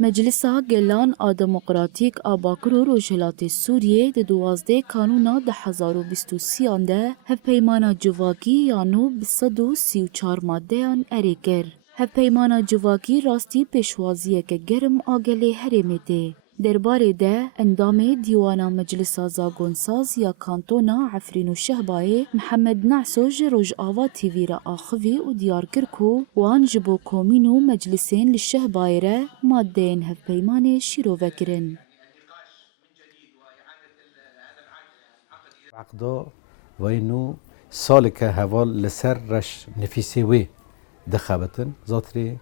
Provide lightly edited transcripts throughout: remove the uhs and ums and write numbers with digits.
مجلسا گلان آدموقراتیک آباکر و روجهلات سوریه ده 12 کانونا ده 1023 ده هف پیمانا جواکی یانو به 134 ماده آن اره کر. هف پیمانا جواکی راستی پیشوازیه که گرم آگله هرمه ده. درباره ده اندام دیوانا مجلسا زاگونساز یا کانتونا عفرین و شهبای محمد نعسو جروج آوا تیوی را آخوی و دیار کرکو وان جبو کومینو مجلسین لشهبای را مادین هف پیمان شیرو وکرن. عقدا وینو سال که هوال لسر رش نفیسی وی دخابتن زاتری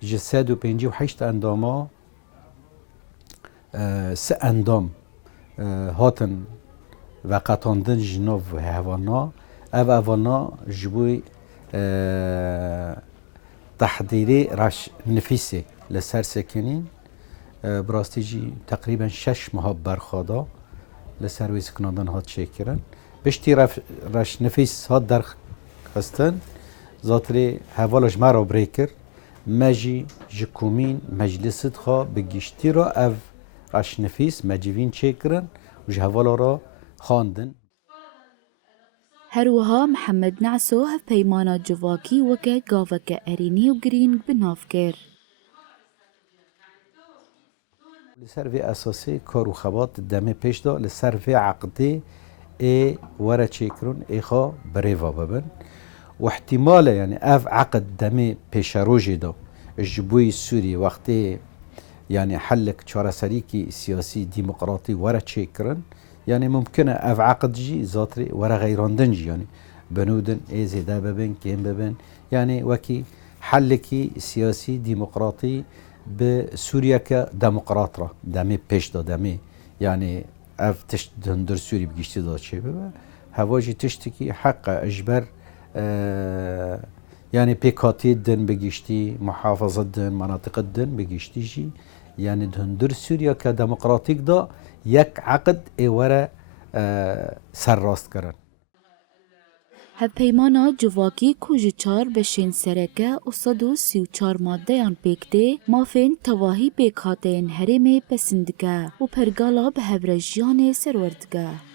جسد و 58 انداما سه اندام هاتن و قطاندن جنوب هوانا اوانا جبوی تحضیری رش نفیسی لسر سکنین براستی جی تقریبا 6 ماه برخوادا لسر وی سکناندن هات شکرن بشتی رش نفیس هات در خستن زاتری حوالش مرا بریکر مجی جکومین مجلست خوا بگیشتی را او رش نفیس مجیوین چکرن و جهوالا را خواندن. هروها محمد نعسو هف پیمانا جواکی وکه گاوکه ارینی و گرینگ بناف کر. لسر في اساسي كارو خبات دمي پیش دا لسر في عقدي اي ورا تشيكرون اي خا بريفا ببن واحتمال يعني اف عقد دمي پیش روجي دا الجبوي السوري وقتي يعني حلك چارسريكي سياسي ديمقراطي ورا تشيكرن يعني ممكن اف عقد جي زاتري ورا غيراندن جي يعني بنودن اي زيدا ببن كيم ببن يعني وكي حلكي سياسي ديمقراطي بسوريا كديمقراط را دمي پیش دا دمي يعني اف تشت دندر سوري بگشتي دا چه ببا هواجي تشتكي حق اجبر يعني بيكاتي دن بگشتي محافظة دن مناطق دن بگشتي جي يعني دندر سوريا كديمقراطيك دا يك عقد اي ورا سر راست کرن. هف پیمانا جواکی کوژ 4 بشین سرکه و 134 ماده آن پیکته مافین تواهی پیکاتین هرمه پسندگه و پرگالا به هورجیان سروردگه.